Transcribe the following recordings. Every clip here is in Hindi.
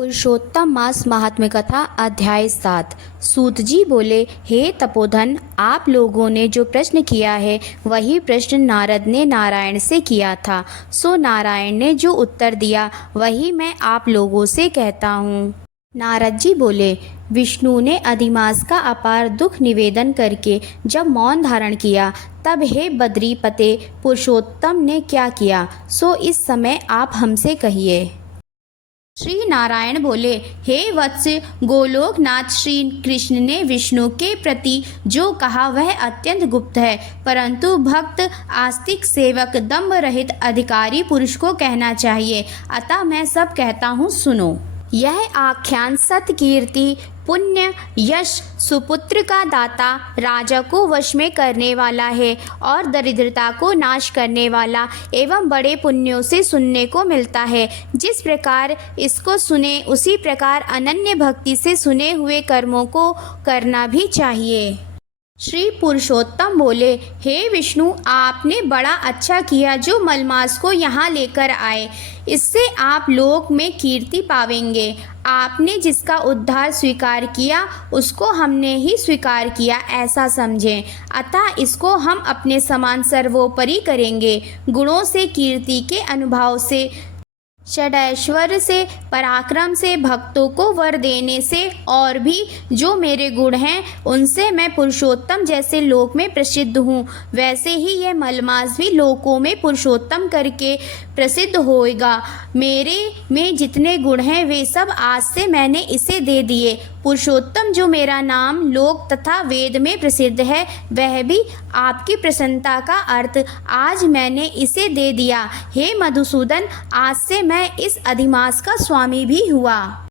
पुरुषोत्तम मास महात्म्य कथा अध्याय 7। सूत जी बोले, हे तपोधन, आप लोगों ने जो प्रश्न किया है वही प्रश्न नारद ने नारायण से किया था। सो नारायण ने जो उत्तर दिया वही मैं आप लोगों से कहता हूँ। नारद जी बोले, विष्णु ने अधिमास का अपार दुख निवेदन करके जब मौन धारण किया तब हे बद्रीपते पुरुषोत्तम ने क्या किया, सो इस समय आप हमसे कहिए। श्री नारायण बोले, हे वत्स, गोलोकनाथ श्री कृष्ण ने विष्णु के प्रति जो कहा वह अत्यंत गुप्त है, परंतु भक्त आस्तिक सेवक दम्भ रहित अधिकारी पुरुष को कहना चाहिए, अतः मैं सब कहता हूँ, सुनो। यह आख्यान सत कीर्ति पुण्य यश सुपुत्र का दाता राजा को वश में करने वाला है और दरिद्रता को नाश करने वाला एवं बड़े पुण्यों से सुनने को मिलता है। जिस प्रकार इसको सुने उसी प्रकार अनन्य भक्ति से सुने हुए कर्मों को करना भी चाहिए। श्री पुरुषोत्तम बोले, हे विष्णु, आपने बड़ा अच्छा किया जो मलमास को यहाँ लेकर आए, इससे आप लोक में कीर्ति पावेंगे। आपने जिसका उद्धार स्वीकार किया उसको हमने ही स्वीकार किया ऐसा समझें, अतः इसको हम अपने समान सर्वोपरि करेंगे। गुणों से, कीर्ति के अनुभाव से, षडैश्वर्य से, पराक्रम से, भक्तों को वर देने से और भी जो मेरे गुण हैं उनसे मैं पुरुषोत्तम जैसे लोक में प्रसिद्ध हूँ, वैसे ही यह मलमास भी लोकों में पुरुषोत्तम करके प्रसिद्ध होएगा। मेरे में जितने गुण हैं वे सब आज से मैंने इसे दे दिए। पुरुषोत्तम जो मेरा नाम लोक तथा वेद में प्रसिद्ध है वह भी आपकी प्रसन्नता का अर्थ आज मैंने इसे दे दिया। हे मधुसूदन, आज से मैं इस अधिमास का स्वामी भी हुआ।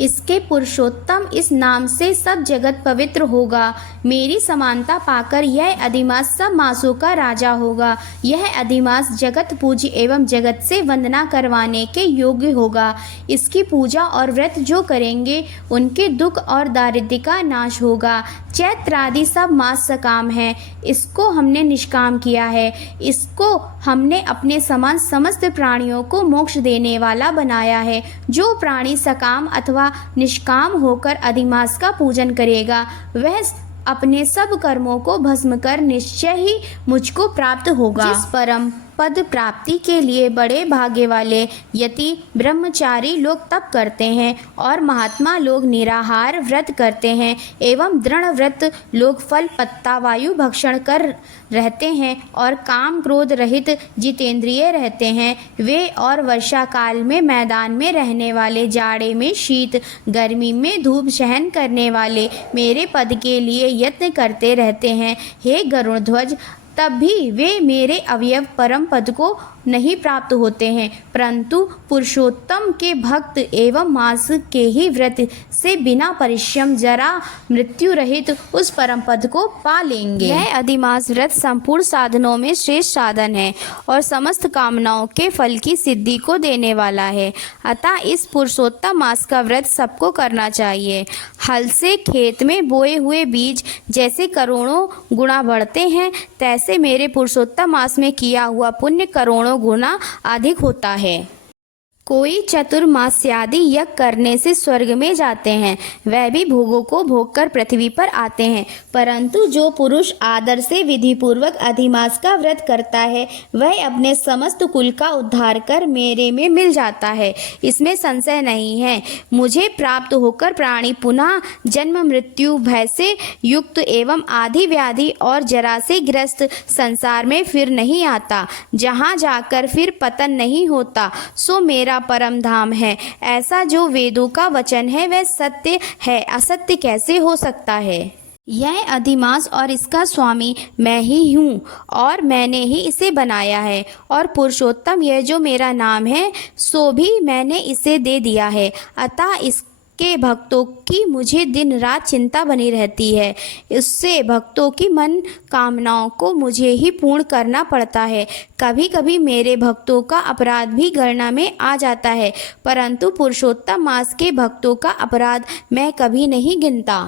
इसके पुरुषोत्तम इस नाम से सब जगत पवित्र होगा। मेरी समानता पाकर यह अधिमास सब मासों का राजा होगा। यह अधिमास जगत पूज्य एवं जगत से वंदना करवाने के योग्य होगा। इसकी पूजा और व्रत जो करेंगे उनके दुख और दारिद्र्य का नाश होगा। चैत्र आदि सब मास सकाम है, इसको हमने निष्काम किया है। इसको हमने अपने समान समस्त प्राणियों को मोक्ष देने वाला बनाया है। जो प्राणी सकाम अथवा निष्काम होकर अधिमास का पूजन करेगा वह अपने सब कर्मों को भस्म कर निश्चय ही मुझको प्राप्त होगा। जिस परम पद प्राप्ति के लिए बड़े भाग्य वाले यति ब्रह्मचारी लोग तप करते हैं और महात्मा लोग निराहार व्रत करते हैं एवं दृढ़ व्रत लोग फल पत्ता वायु भक्षण कर रहते हैं और काम क्रोध रहित जितेंद्रिय रहते हैं, वे और वर्षा काल में मैदान में रहने वाले, जाड़े में शीत, गर्मी में धूप सहन करने वाले मेरे पद के लिए यत्न करते रहते हैं। हे गरुड़ध्वज, तब भी वे मेरे अवयव परम पद को नहीं प्राप्त होते हैं, परंतु पुरुषोत्तम के भक्त एवं मास के ही व्रत से बिना परिश्रम जरा मृत्यु रहित उस परम पद को पा लेंगे। यह अधिमास व्रत संपूर्ण साधनों में श्रेष्ठ साधन है और समस्त कामनाओं के फल की सिद्धि को देने वाला है, अतः इस पुरुषोत्तम मास का व्रत सबको करना चाहिए। हल से खेत में बोए हुए बीज जैसे करोड़ों गुणा बढ़ते हैं, तैसे मेरे पुरुषोत्तम मास में किया हुआ पुण्य करोड़ों गुना अधिक होता है। कोई चतुर्मास्यादि यज्ञ करने से स्वर्ग में जाते हैं, वह भी भोगों को भोग कर पृथ्वी पर आते हैं, परंतु जो पुरुष आदर से विधि पूर्वक अधिमास का व्रत करता है वह अपने समस्त कुल का उद्धार कर मेरे में मिल जाता है, इसमें संशय नहीं है। मुझे प्राप्त होकर प्राणी पुनः जन्म मृत्यु भय से युक्त एवं आदि व्याधि और जरा से ग्रस्त संसार में फिर नहीं आता, जहाँ जाकर फिर पतन नहीं होता, सो मेरा परम धाम है। ऐसा जो वेदों का वचन है वह सत्य है, असत्य कैसे हो सकता है। यह अधिमास और इसका स्वामी मैं ही हूँ और मैंने ही इसे बनाया है, और पुरुषोत्तम यह जो मेरा नाम है सो भी मैंने इसे दे दिया है, अतः इस के भक्तों की मुझे दिन रात चिंता बनी रहती है। इससे भक्तों की मन कामनाओं को मुझे ही पूर्ण करना पड़ता है। कभी कभी मेरे भक्तों का अपराध भी गणना में आ जाता है, परंतु पुरुषोत्तम मास के भक्तों का अपराध मैं कभी नहीं गिनता।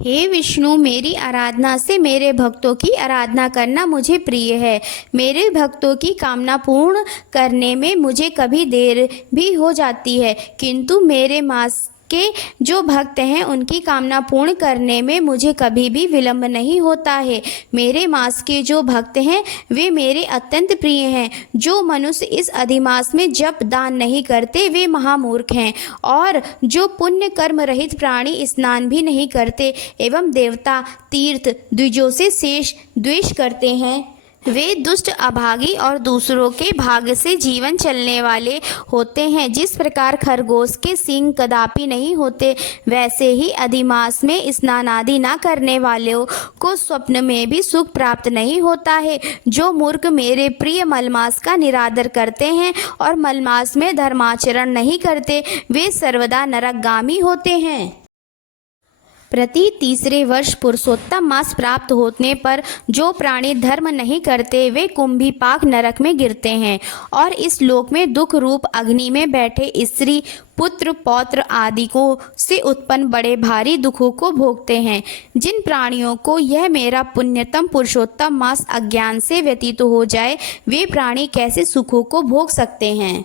हे विष्णु, मेरी आराधना से मेरे भक्तों की आराधना करना मुझे प्रिय है। मेरे भक्तों की कामना पूर्ण करने में मुझे कभी देर भी हो जाती है, किंतु मेरे मास के जो भक्त हैं उनकी कामना पूर्ण करने में मुझे कभी भी विलंब नहीं होता है। मेरे मास के जो भक्त हैं वे मेरे अत्यंत प्रिय हैं। जो मनुष्य इस अधिमास में जप दान नहीं करते वे महामूर्ख हैं, और जो पुण्य कर्म रहित प्राणी स्नान भी नहीं करते एवं देवता तीर्थ द्विजों से शेष द्वेष करते हैं, वे दुष्ट अभागी और दूसरों के भाग्य से जीवन चलने वाले होते हैं। जिस प्रकार खरगोश के सींग कदापि नहीं होते, वैसे ही अधिमास में स्नान आदि न करने वालों को स्वप्न में भी सुख प्राप्त नहीं होता है। जो मूर्ख मेरे प्रिय मलमास का निरादर करते हैं और मलमास में धर्माचरण नहीं करते, वे सर्वदा नरकगामी होते हैं। प्रति तीसरे वर्ष पुरुषोत्तम मास प्राप्त होने पर जो प्राणी धर्म नहीं करते वे कुंभीपाक नरक में गिरते हैं और इस लोक में दुख रूप अग्नि में बैठे स्त्री पुत्र पौत्र आदि को से उत्पन्न बड़े भारी दुखों को भोगते हैं। जिन प्राणियों को यह मेरा पुण्यतम पुरुषोत्तम मास अज्ञान से व्यतीत हो जाए, वे प्राणी कैसे सुखों को भोग सकते हैं।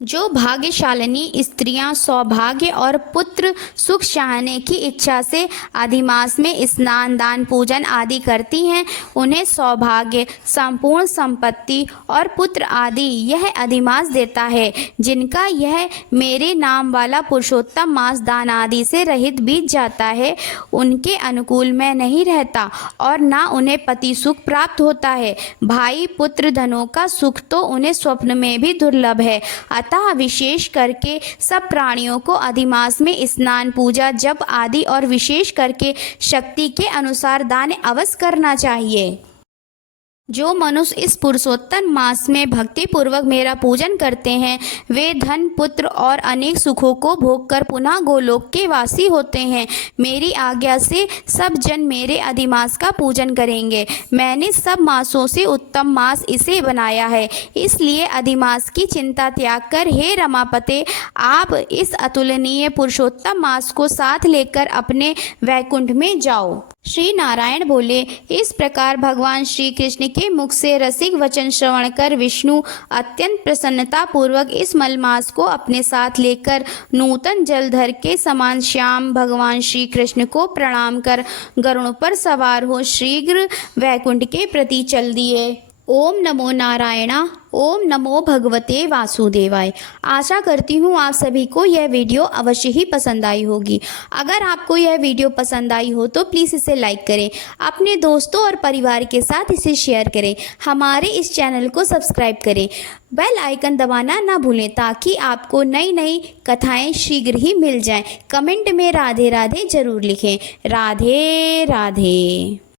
जो भाग्यशालिनी स्त्रियां सौभाग्य और पुत्र सुख चाहने की इच्छा से अधिमास में स्नान दान पूजन आदि करती हैं, उन्हें सौभाग्य संपूर्ण संपत्ति और पुत्र आदि यह अधिमास देता है। जिनका यह मेरे नाम वाला पुरुषोत्तम मास दान आदि से रहित बीत जाता है, उनके अनुकूल मैं नहीं रहता और ना उन्हें पति सुख प्राप्त होता है। भाई पुत्र धनों का सुख तो उन्हें स्वप्न में भी दुर्लभ है। अतः विशेष करके सब प्राणियों को अधिमास में स्नान पूजा जप आदि और विशेष करके शक्ति के अनुसार दान अवश्य करना चाहिए। जो मनुष्य इस पुरुषोत्तम मास में भक्ति पूर्वक मेरा पूजन करते हैं, वे धन पुत्र और अनेक सुखों को भोगकर पुनः गोलोक के वासी होते हैं। मेरी आज्ञा से सब जन मेरे अधिमास का पूजन करेंगे। मैंने सब मासों से उत्तम मास इसे बनाया है, इसलिए अधिमास की चिंता त्याग कर हे रमापते, आप इस अतुलनीय पुरुषोत्तम मास को साथ लेकर अपने वैकुंठ में जाओ। श्री नारायण बोले। इस प्रकार भगवान श्री कृष्ण के मुख से रसिक वचन श्रवण कर विष्णु अत्यंत प्रसन्नता पूर्वक इस मलमास को अपने साथ लेकर नूतन जलधर के समान श्याम भगवान श्री कृष्ण को प्रणाम कर गरुड़ पर सवार हो शीघ्र वैकुंठ के प्रति चल दिए। ओम नमो नारायणा। ओम नमो भगवते वासुदेवाय। आशा करती हूँ आप सभी को यह वीडियो अवश्य ही पसंद आई होगी। अगर आपको यह वीडियो पसंद आई हो तो प्लीज़ इसे लाइक करें, अपने दोस्तों और परिवार के साथ इसे शेयर करें, हमारे इस चैनल को सब्सक्राइब करें, बेल आइकन दबाना ना भूलें ताकि आपको नई नई कथाएँ शीघ्र ही मिल जाएं। कमेंट में राधे राधे जरूर लिखें। राधे राधे।